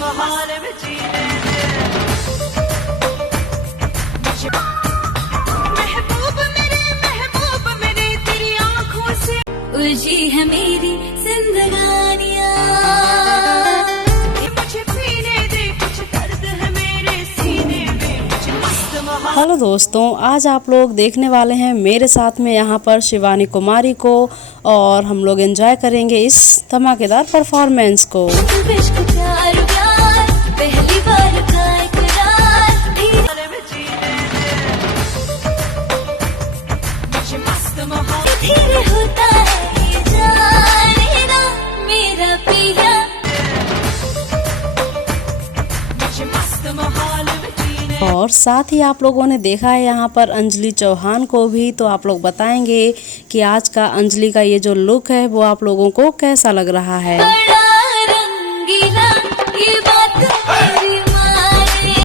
महाल में जीने महबूब मेरे तेरी आंखों से उलझी है मेरी जिंदगानियां। मुझे पीने दे कुछ दर्द है मेरे सीने में मुझे मस्त महाल। हेलो दोस्तों, आज आप लोग देखने वाले हैं मेरे साथ में यहाँ पर शिवानी कुमारी को, और हम लोग एंजॉय करेंगे इस धमाकेदार परफॉर्मेंस को। पहली बार धीरे होता है ये जाने ना मेरा पिया मुझे मस्त महाल में जीने। और साथ ही आप लोगों ने देखा है यहाँ पर अंजलि चौहान को भी, तो आप लोग बताएंगे कि आज का अंजलि का ये जो लुक है वो आप लोगों को कैसा लग रहा है।